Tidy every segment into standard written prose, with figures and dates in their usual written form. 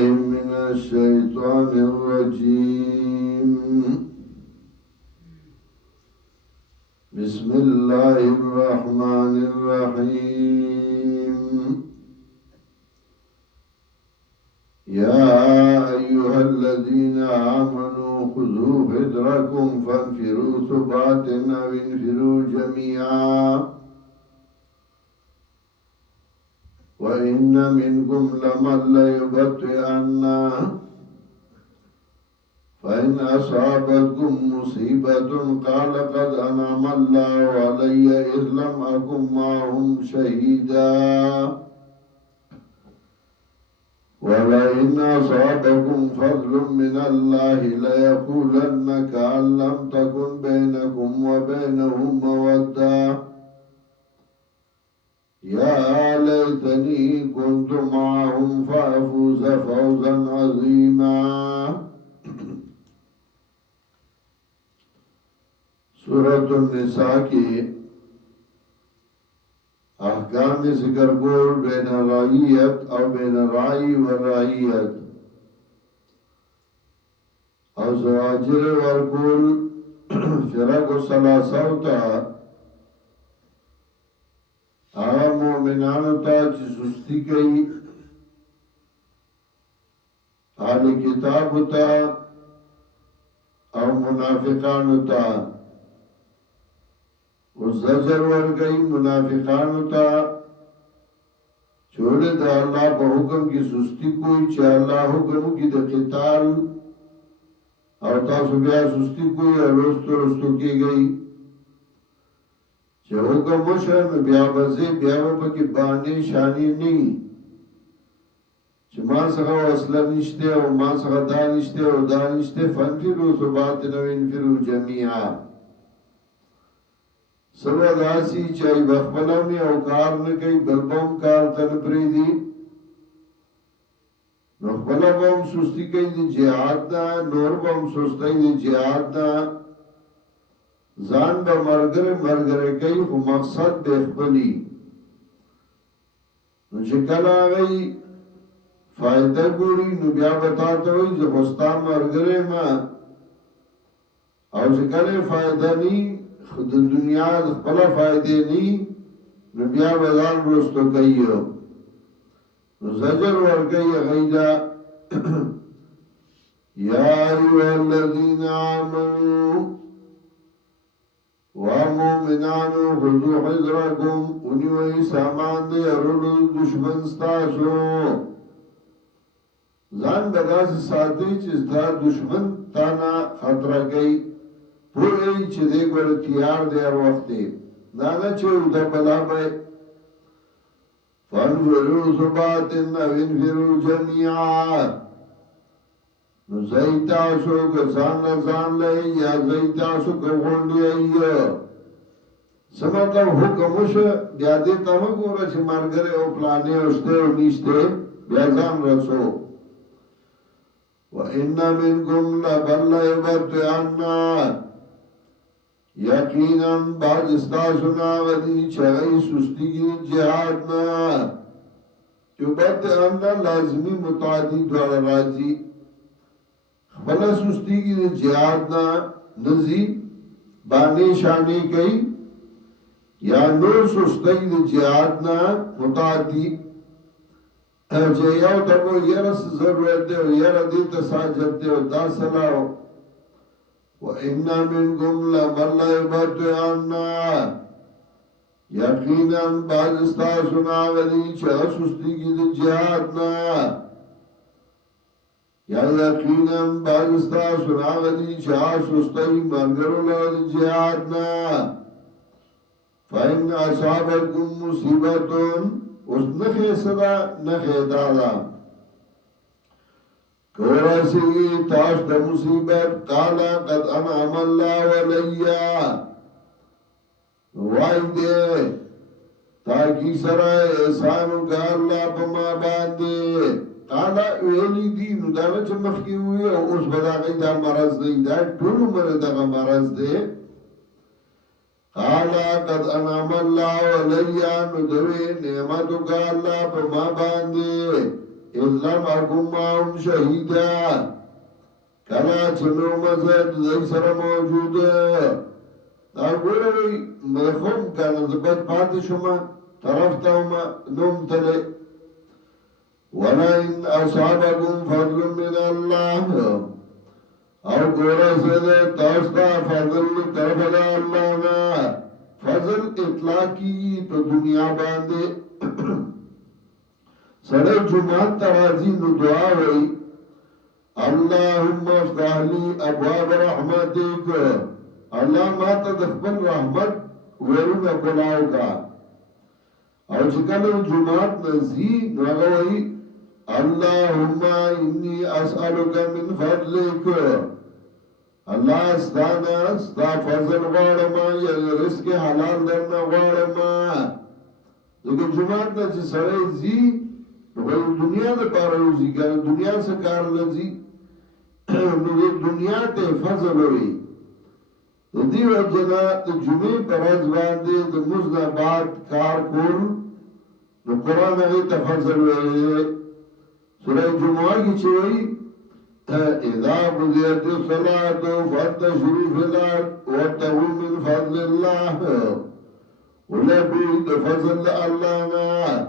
بالله من الشيطان الرجيم. بسم الله الرحمن الرحيم. يا أيها الذين آمنوا خذوا حذركم فانفروا ثبات أو انفروا جميعا وإن منكم لمن ليبطئن فإن أصابتكم مصيبة قال قد أنعم الله علي إذ لم أكن معهم شهيدا ولئن أصابكم فضل من الله ليقولن كأن لم تكن بينكم وبينهم مودة يا ليتني كنت معهم فأفوز فوزا عظيما. سورة النساء کی احکام ذکر گول بین رعیت او بین رائی و رعیت او زواجر ورگول فرق و سلاسو تا آغا مومنانو تا چی سستی کئی آل کتابو تا او منافقانو تا و زجر ورگئی منافقانو تا چھوڑے دا اللہ پا حکم کی سستی کوئی چی اللہ حکم کی دا قتال او تاسو بیا سستی کوئی رستو رستو کی گئی چه حکم وشن بیا بزی بیا با کی بانی شانی نی چه ما سخا وصله نشته او ما سخا دا نشته او دا نشته فنفرو ثباتن و انفرو جمیعا سبا داسی چاہی بخبلونی او کار نکی بلبم کار تن پریدی نخبلا بم سستی کئی دی جہاد دا نور بم سستی دی جہاد دا زان با مرگر کئی خو مقصد بیخبلی نو چکل آگئی فائدہ گوری نو بیا بتاتا ہوئی زخستا مرگر ما او چکل فائدہ نی خود دنیا خپلا فائدے نی نو بیا بزان رستو کئیو نو زجر ورکی غیلا یا ایوہ الذین آمنوا ومومنانو خذو حذرکم انیوئی سامان دے ارولو دشمن ستاسو زان بدا سے ساتی چیز دا دشمن تانا خطرہ گئی پوئی چی دے گوڑ تیار دے ار وقتی دانا چو دا بلا بے فانفرو ثباتن او انفرو جميعا نو زیتاسو گزان لزان لئی یا زیتاسو گوڑی ایو سمطلب حکموش بیا دیتا مگورا چی مرگره او پلانے اشتے و نیشتے بیا زان رسو وَإِنَّ مِنْكُمْ لَبَلَّ يُبَطِّئَنَّ یقیناً بعد استاسونا غدی چغی سستی کی جہادنا یبطئن لازمی متعدی دوارا راجی خبلا سستی کی جہادنا نزی بانے شانے کئی یا نور سستی کی جہادنا متعدی چه یو تبو یرس ضرورت دے و یر دیتا ساجت دے و دا صلاحو وَإِنَّ مِنْكُمْ لَمَنْ لَيُبَطِّئَنَّ یقیناً بعض استاسونا غدی چه سستی کی دی جہادنا یا یقیناً بعض استاسونا غدی چه سستی مرگرو لگی جہادنا فَإِنَّ أَصَابَتْكُمْ مُصِيبَةٌ اس نخی صدا نخی دادا کورسی تاش دا مصیبت قالا قد انعم اللہ والیا وائی دے تاکی سرائے احسانو کا اللہ پما باندے قالا اویلی دی نو دانا چمخی ہوئی اس بدا گئی دا مرض نہیں دا ٹولو مرد دا مرض دے قالا قد انعم اللہ علیہ ندوی نعمتو کا اللہ پا ما باندے اذلم اکم معهم شهیدا کلا چنو مزد دی سر موجود دا گوری مخوم کانا زبت پاتی شما طرف تاوما نوم تلے وَلَئِنْ أَصَابَكُمْ فَضْلٌ مِّنَ اللَّهِ او گورا سدے تاستا فضل طرف دا اللہ نا فضل اطلاقی تو دنیا باندے سڑے جمعات ترازی نو دعا ہوئی اللہم افتح لی ابواب رحمتک اللہ ما تا دخبن رحمت ویرون کلاو کا او چکل جمعات نزی نوغوئی اللہم انی اسألک من فضلک اللہ استانا استا فضل غارما یا رزق حلال درنا غارما لیکن جمعات نا چی سڑے زی دنیا دا پارا روزی کار دنیا سے کار لزی دنیا تے فضل ہوئی دی وجنا جمعی پر از باندے دا مزن بعد کار کول دا قرآن اگی تفضل ہوئی سورہ جمعہ کی چوئی اذا قضیت الصلاة فانتشروا فی الارض وابتغوا من فضل اللہ ولبی فضل اللہ نا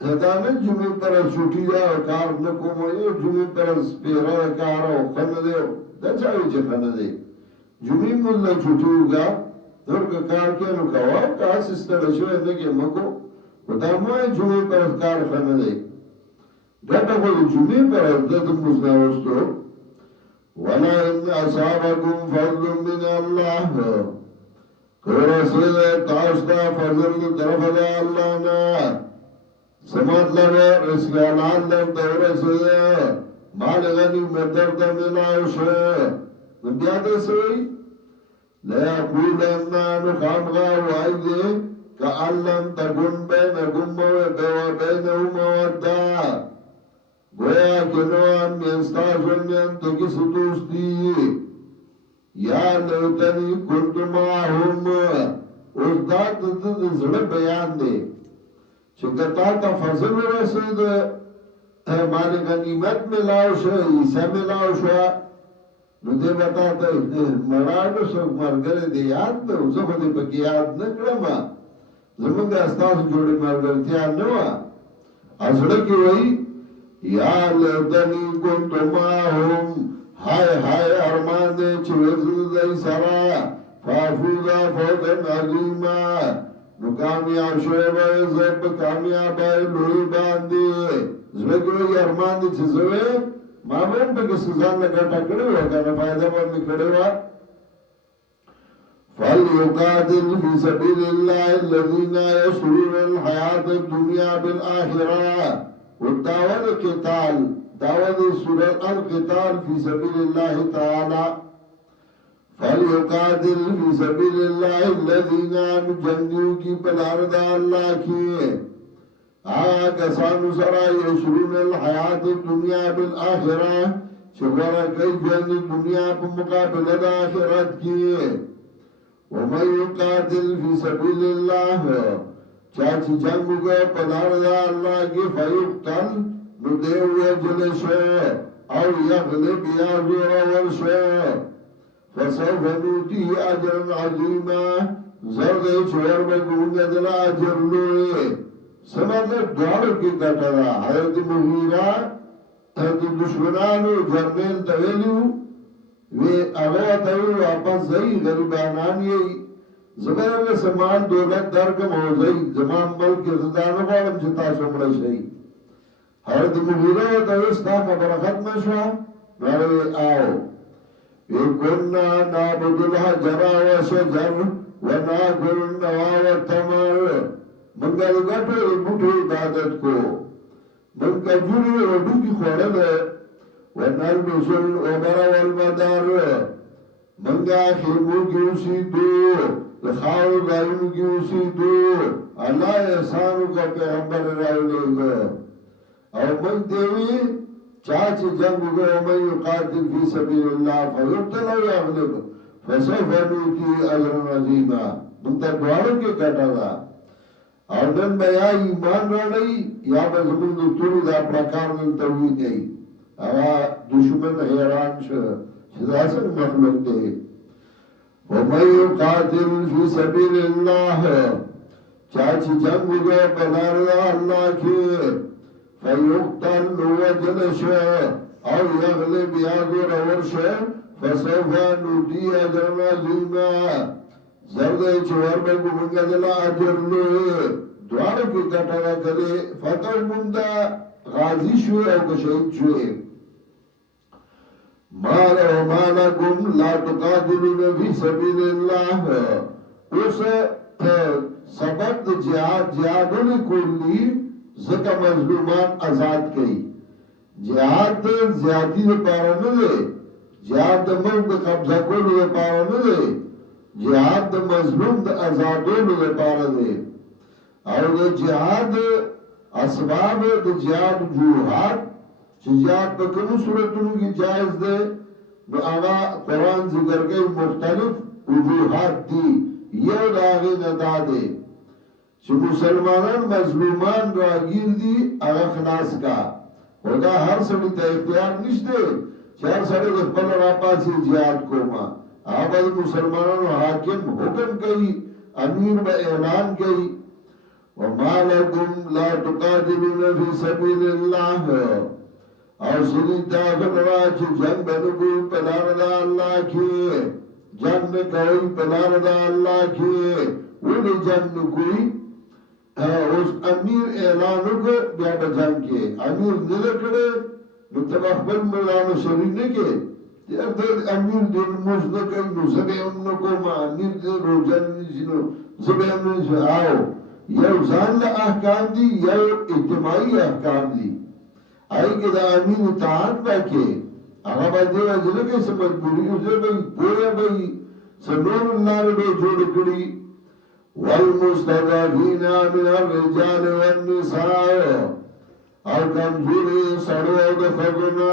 دانا جمعی پر چھوٹی دا کار نکو موئی جمعی پر پیرا کارا خند دے دا چاوی چه خند دے جمعی مدل چھوٹی ہوگا دور کا کار کیا نکاوا کاس استرشوی نگی مکو و دا موئی جمعی پر کار خند دے گھٹا کو جمعی پر دد مزنوستو وَلَا إِنْ أَصَابَكُمْ فَضْلٌ مِّنَ اللَّهِ کرسل تاستا فضل طرف دا اللہ نا سمت لگا رسل علان در دورسل مال غنی مدر دا ملاوشا نبیاتا سوئی لیا قولنا نخامغا وائدے کألم تکن بینکم وبینہم مودا گویا کنوان منستاسون من تو کس دوستی یا لیتنی کنت معهم اس داد زڑ بیان دے چکتا تا فضل رسید مالی غنیمت ملاو شا عیسیٰ ملاو شا نو دے بتا تا مراڈو سو مرگر دے یاد تا اسو خودی پکی یاد نکرما زمانگا استاس جوڑی مرگر تیار نوا ازڑکی وئی یا لیتنی کنت معهم ہائے ہائے ارمان دے چوزل دے سرا فافودا فوتن عظیمہ نو کامیاب شعب زب کامیاب لوی باندی زبگوی ارمان دی چیزوے مامن پا کسی زن لگا ٹکڑے ہوا کانا فائدہ بندی کڑے ہوا فَلْيُقَاتِلْ فِي سَبِيلِ اللَّهِ الَّذِينَ يَشْرُونَ الْحَيَاةَ الدُّنْيَا بِالْآخِرَةِ والدعوة القتال دعوة سورة القتال في سبيل الله تعالى فَلْيُقَاتِلْ فِي سَبِيلِ اللَّهِ الَّذِينَ مُجَنِّيُوا کی پلارد اللہ کی آگا سانو سرا یشرون الحیات الدنیا بالآخرہ چگورا کئی جن دنیا پا مقابلت آخرت کی وَمَنْ يُقَاتِلْ فِي سَبِيلِ اللَّهِ چاچی جنگو گئے پلارد اللہ کی فَيُقْتَلْ ندیو وجلش او یغلب یازور ورش فسوف نوتیه اجر عظیما زرد چور بگونگا دل اجر لوئے سمطلب دوار کی کٹرا حضرت مغیرہ حضرت دشمنانو جرمیل تولیو وی اغواتاوی واپس زی غریبانانی زبیر سمان دولت درکم ہو زی زمان ملک زدانو بارم چتا شمرا شئی حضرت مغیرہ توستا خبر ختم شوا نروی آو وَكُنَّا نَعْبُدُ الْحَجَرَ وَشَجَرَ وَنَأْكُلُ النَّوَى وَالتَّمَرَ منگل گٹو بوٹو عبادت کو من کجوری وڈو کی خوڑل وَنَلْبِسُ الْعُبَرَ وَالْمَدَارَ منگا خیمو کی اسی دو لخاو دائیو کی اسی دو اللہ احسانو کا پیغمبر رائے لے گا اور من دیوی چاچی جنگ گو من یقاتل فی سبیل اللہ فیقتل و یغلب فسوف نوتی اجر عظیما منتا دوارو کے کٹا دا او نن به یا ایمان راړی یا به زمونږ د تورې دا پړکار دلته ویږي هغه دشمن حیران شو چې دا څنګه مخلوق دی ومن يقاتل في سبيل الله چا چې جنگ وکړي په لار د الله کې فیقتل وجل شو او یغلب یا زورور شو فسوف نؤتي اجرا عظیما زرد چې وربه موږ دلا اجر لوی دواړو کې ګټه راکړي فتح مونږه غازی شو او شهید شو ما لكم لا تقاتلون في سبيل الله اوس سبب د جهادونه کولی زکه مظلومان آزاد کړي جهاد زیاتی لپاره نه دی جهاد د ملک د قبضه کولو لپاره نه دی جهاد د مظلوم د آزادولو لپاره دی او د جهاد اسباب د جهاد جوهات چې جهاد په کومو صورتونو کې جایز دی نو هغه قرآن ذکر کوي مختلف وجوهات دي یو د هغې نه دا دی چې مسلمانان مظلومان راګیر دي هغه خلاص کا خو دا هر سړي ته اختیار نشته چې هر سړی د خپل راپاسې جهاد کوما هغه د مسلمانانو حاکم حکم کوي امیر به اعلان کوي وما لكم لا تقاتلون في سبيل الله او سری تاغن را چه جنگ بنگوی پلار دا اللہ کی جنگ نکوی پلار دا اللہ کی ولی جنگ نکوی اس امیر اعلانو کو بیا با جنگ کے امیر نلکڑے نتب اخبر ملانو شری نکے امیر دین موز نکل نو زبی ام نکو ما امیر دین روزن نشنو زبی ام نشنو آو یو زان احکام دی یو اجتماعی احکام دی آئی که دا امین اطاعت باکی اگا با دیو ازلکه سا مجبوری ازل بای پویا بای سنور اللہ ربی جوڑ کری والمستضعفین من الرجال والنساء او کمزوری سڑو دفقنا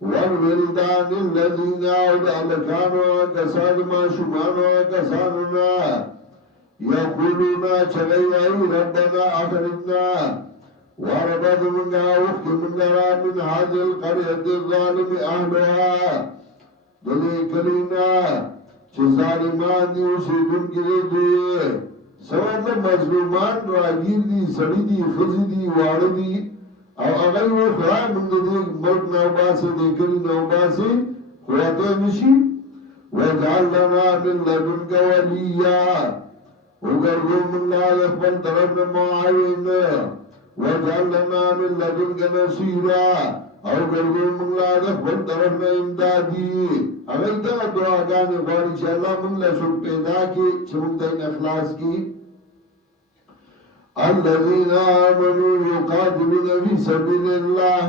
والولدان الذین او دا لکانو کسان ما شمانو کسانونا یقولونا چغیوائی ربنا اخرجنا وربد منها وفق من نرى من هذه القرية الظالم أهلها دلی کلینا چه ظالمان دی اسیدون گره دوئے سوال مظلومان راگیر دی سڑی دی خزی دی وار دی او اغیی و خواہ من دی ملک نوباسی دیکری نوباسی خواتے نشی وجعل لنا من لدنک ولیا وگرگو من لخبن طرف معاون وجعل لنا من لدنك نصيرا او گرگو منگلا دخبر طرفنا امدادی اگر دعا دعاگانی غواری چه اللہ منگلا سب پیدا کی چمدین اخلاص کی الذين آمنوا يقاتلون في سبيل الله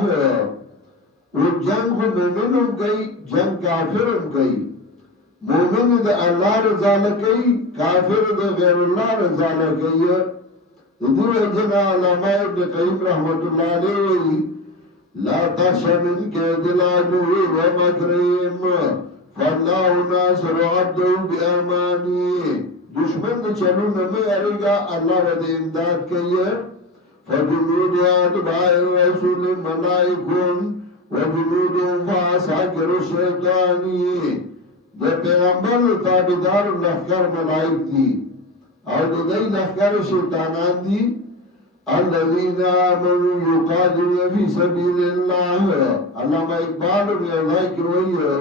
و جنگ مومنم کئی جنگ کافرم کئی مومن دا اللہ رضا لکی کافر دا غیر اللہ رضا لکی دیو جنا علماء ابن قیم رحمت اللہ علیہ لا تخشى من كيد العدو ومكرهم فالله ناصر عبده بأمانه دشمن د چلو نمه ارگا اللہ و دے امداد کئی فجنود اتباع رسول ملائکون وجنود فاساکر الشیطانی دا پیغمبر تابدار لخکر ملائک دی او دای لخکر شیطانان دی الذين آمنوا يقاتلون في سبيل الله علامہ اقبال میں اللہ کی روئی ہے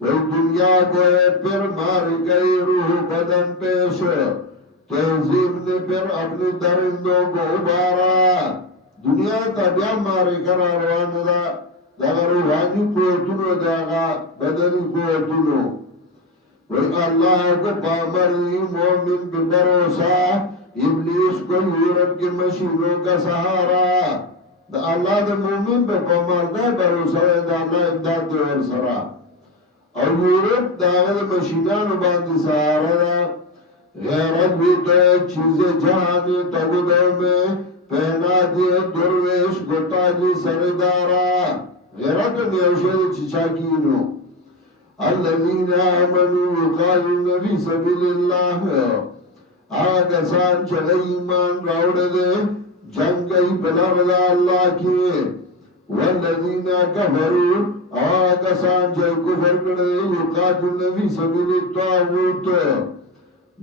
وہ دنیا کو ہے پھر مار گئی روح بدن پیش تہذیب نے پھر اپنے درندوں کو ابارا دنیا کا بیا مارے کرا روان دا داغا روحانی قوتونو داغا بدنی قوتونو اللہ کو پامری مومن ببروسا ابلیس کو یورپ کے مشینوں کا سہارا دا اللہ دا مومن پہ پامردہ بروسا دا اللہ امداد دے ورسرا اور یورپ دا غد مشینانو باندی سہارا دا غیرت بھی تو ایک چیز جہانی تگودوں میں پہنا دیے درویش گتا جی سردارا غیرت نیوشید چچاکینو الذين آمنوا يقاتلون في سبيل الله آگا سان چگئی ایمان راوڑ دے جنگ گئی بلا بلا اللہ کی والذین کفروا آگا سان چگئی کفر کردے یقاتلون فی سبیل الطاغوت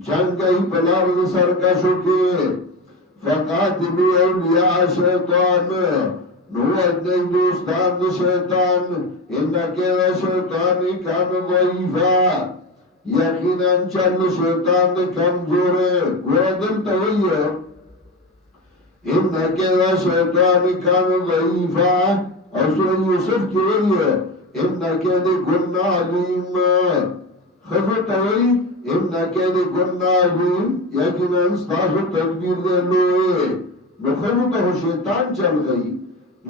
جنگ گئی بلا بلا سرکشو کے فقاتلوا اولیاء شیطان نو ادنی دوستان دا شیطان انکہ دا شیطانی کان ضعیفا یقینا چل شیطان دا کمزور ہے وعدل تویہ انکہ دا شیطانی کان ضعیفا اور سورہ یوسف کی ویہ انکہ دا کن علیم خفت ہوئی انکہ دا کن علیم یقینا ستاسو تدبیر دے لوئے نخلو تو شیطان چل گئی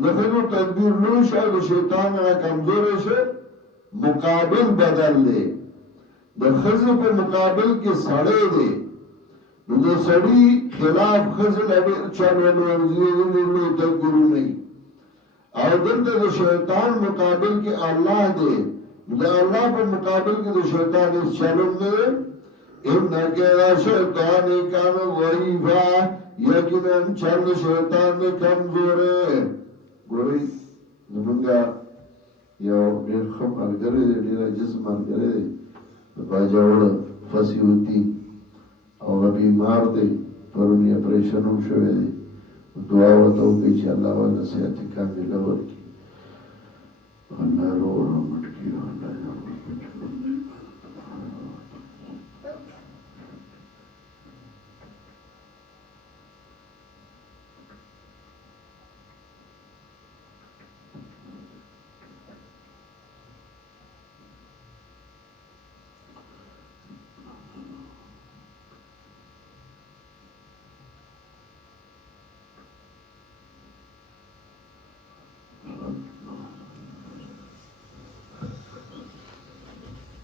نخلو تدبیر لوئے شاید شیطان را کمزور ہے مقابل بدل دے د خزر په مقابل کې سړی دی نو د سړی خلاف خزر ډېر چالو ورزيږي تدبیر نه او دلته د شیطان مقابل کې الله دی د الله په مقابل کې د شیطان هیڅ چالو نه انکه شیطان کان ضعیفا یقینا چل شیطان کمزور ہے ګورئ زمونږ یو ډېر ښه ملګری دی ډېر عجیز ملګری دی باجوړ فسیوتی او بیمار دی پرونی اپریشن هم شوی دی دعا ورته وکړئ چې الله ورله صحت کامله ورکړي الله روغ رمټ کړي الله